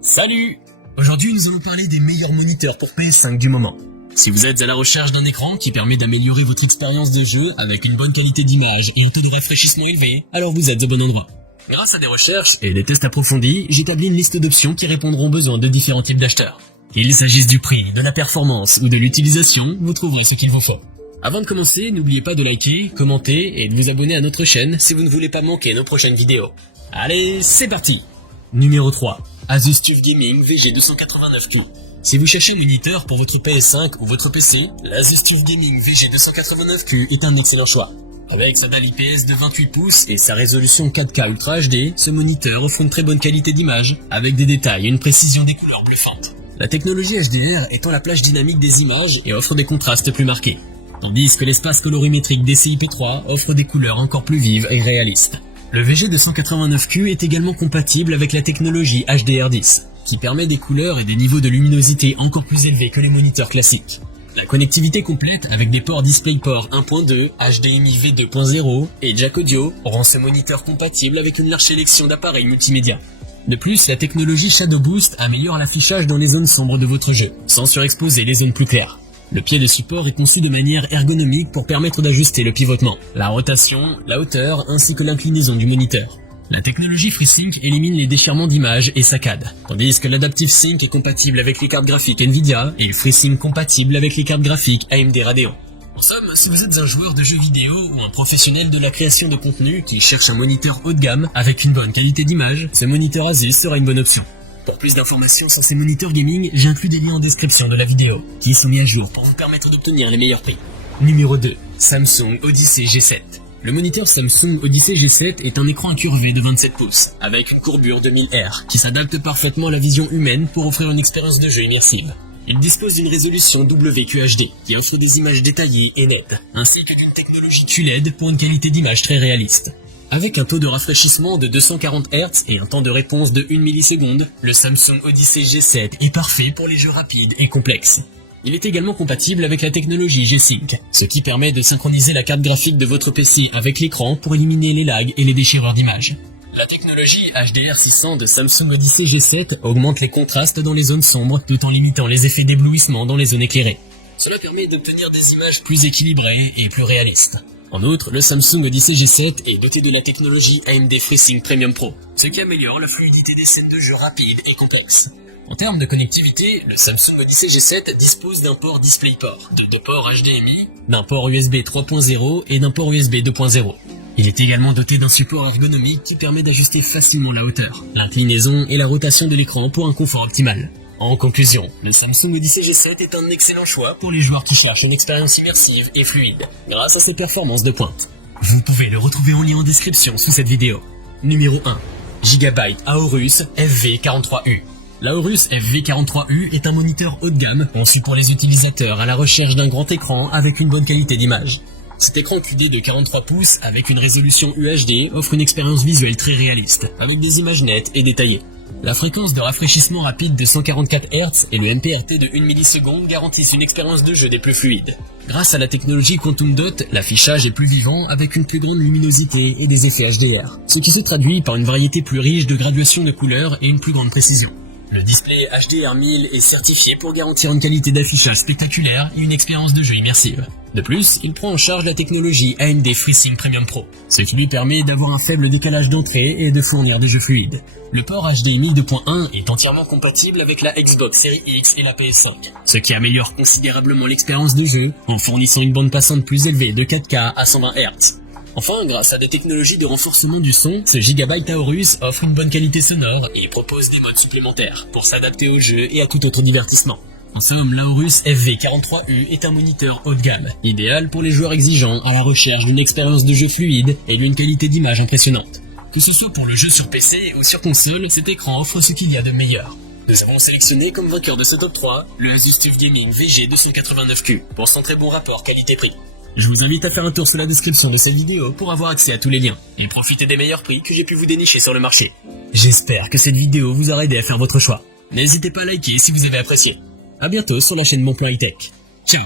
Salut! Aujourd'hui, nous allons parler des meilleurs moniteurs pour PS5 du moment. Si vous êtes à la recherche d'un écran qui permet d'améliorer votre expérience de jeu avec une bonne qualité d'image et un taux de rafraîchissement élevé, alors vous êtes au bon endroit. Grâce à des recherches et des tests approfondis, j'établis une liste d'options qui répondront aux besoins de différents types d'acheteurs. Qu'il s'agisse du prix, de la performance ou de l'utilisation, vous trouverez ce qu'il vous faut. Avant de commencer, n'oubliez pas de liker, commenter et de vous abonner à notre chaîne si vous ne voulez pas manquer nos prochaines vidéos. Allez, c'est parti! Numéro 3. Asus TUF Gaming VG289Q. Si vous cherchez un moniteur pour votre PS5 ou votre PC, l'Asus TUF Gaming VG289Q est un excellent choix. Avec sa dalle IPS de 28 pouces et sa résolution 4K Ultra HD, ce moniteur offre une très bonne qualité d'image, avec des détails et une précision des couleurs bluffantes. La technologie HDR étend la plage dynamique des images et offre des contrastes plus marqués, tandis que l'espace colorimétrique DCI-P3 offre des couleurs encore plus vives et réalistes. Le VG289Q est également compatible avec la technologie HDR10, qui permet des couleurs et des niveaux de luminosité encore plus élevés que les moniteurs classiques. La connectivité complète avec des ports DisplayPort 1.2, HDMI V2.0 et jack audio rend ce moniteur compatible avec une large sélection d'appareils multimédia. De plus, la technologie Shadow Boost améliore l'affichage dans les zones sombres de votre jeu, sans surexposer les zones plus claires. Le pied de support est conçu de manière ergonomique pour permettre d'ajuster le pivotement, la rotation, la hauteur ainsi que l'inclinaison du moniteur. La technologie FreeSync élimine les déchirements d'image et saccades, tandis que l'Adaptive Sync est compatible avec les cartes graphiques Nvidia et le FreeSync compatible avec les cartes graphiques AMD Radeon. En somme, si vous êtes un joueur de jeux vidéo ou un professionnel de la création de contenu qui cherche un moniteur haut de gamme avec une bonne qualité d'image, ce moniteur Asus sera une bonne option. Pour plus d'informations sur ces moniteurs gaming, j'inclus des liens en description de la vidéo, qui sont mis à jour pour vous permettre d'obtenir les meilleurs prix. Numéro 2. Samsung Odyssey G7. Le moniteur Samsung Odyssey G7 est un écran incurvé de 27 pouces, avec une courbure de 1000 Hz, qui s'adapte parfaitement à la vision humaine pour offrir une expérience de jeu immersive. Il dispose d'une résolution WQHD, qui offre des images détaillées et nettes, ainsi que d'une technologie QLED pour une qualité d'image très réaliste. Avec un taux de rafraîchissement de 240 Hz et un temps de réponse de 1 milliseconde, le Samsung Odyssey G7 est parfait pour les jeux rapides et complexes. Il est également compatible avec la technologie G-Sync, ce qui permet de synchroniser la carte graphique de votre PC avec l'écran pour éliminer les lags et les déchireurs d'image. La technologie HDR600 de Samsung Odyssey G7 augmente les contrastes dans les zones sombres tout en limitant les effets d'éblouissement dans les zones éclairées. Cela permet d'obtenir des images plus équilibrées et plus réalistes. En outre, le Samsung Odyssey G7 est doté de la technologie AMD FreeSync Premium Pro, ce qui améliore la fluidité des scènes de jeu rapides et complexes. En termes de connectivité, le Samsung Odyssey G7 dispose d'un port DisplayPort, de 2 ports HDMI, d'un port USB 3.0 et d'un port USB 2.0. Il est également doté d'un support ergonomique qui permet d'ajuster facilement la hauteur, l'inclinaison et la rotation de l'écran pour un confort optimal. En conclusion, le Samsung Odyssey G7 est un excellent choix pour les joueurs qui cherchent une expérience immersive et fluide, grâce à ses performances de pointe. Vous pouvez le retrouver en lien en description sous cette vidéo. Numéro 1. Gigabyte Aorus FV43U. L'Aorus FV43U est un moniteur haut de gamme conçu pour les utilisateurs à la recherche d'un grand écran avec une bonne qualité d'image. Cet écran QD de 43 pouces avec une résolution UHD offre une expérience visuelle très réaliste, avec des images nettes et détaillées. La fréquence de rafraîchissement rapide de 144 Hz et le MPRT de 1 milliseconde garantissent une expérience de jeu des plus fluides. Grâce à la technologie Quantum Dot, l'affichage est plus vivant avec une plus grande luminosité et des effets HDR, ce qui se traduit par une variété plus riche de graduations de couleurs et une plus grande précision. Le display HDR1000 est certifié pour garantir une qualité d'affichage spectaculaire et une expérience de jeu immersive. De plus, il prend en charge la technologie AMD FreeSync Premium Pro, ce qui lui permet d'avoir un faible décalage d'entrée et de fournir des jeux fluides. Le port HDMI 2.1 est entièrement compatible avec la Xbox Series X et la PS5, ce qui améliore considérablement l'expérience de jeu en fournissant une bande passante plus élevée de 4K à 120 Hz. Enfin, grâce à des technologies de renforcement du son, ce Gigabyte Aorus offre une bonne qualité sonore et propose des modes supplémentaires pour s'adapter au jeu et à tout autre divertissement. En somme, l'Aorus FV43U est un moniteur haut de gamme, idéal pour les joueurs exigeants à la recherche d'une expérience de jeu fluide et d'une qualité d'image impressionnante. Que ce soit pour le jeu sur PC ou sur console, cet écran offre ce qu'il y a de meilleur. Nous avons sélectionné comme vainqueur de ce top 3 le Asus TUF Gaming VG289Q pour son très bon rapport qualité-prix. Je vous invite à faire un tour sur la description de cette vidéo pour avoir accès à tous les liens et profiter des meilleurs prix que j'ai pu vous dénicher sur le marché. J'espère que cette vidéo vous aura aidé à faire votre choix. N'hésitez pas à liker si vous avez apprécié. A bientôt sur la chaîne Bon Plan High Tech. Ciao.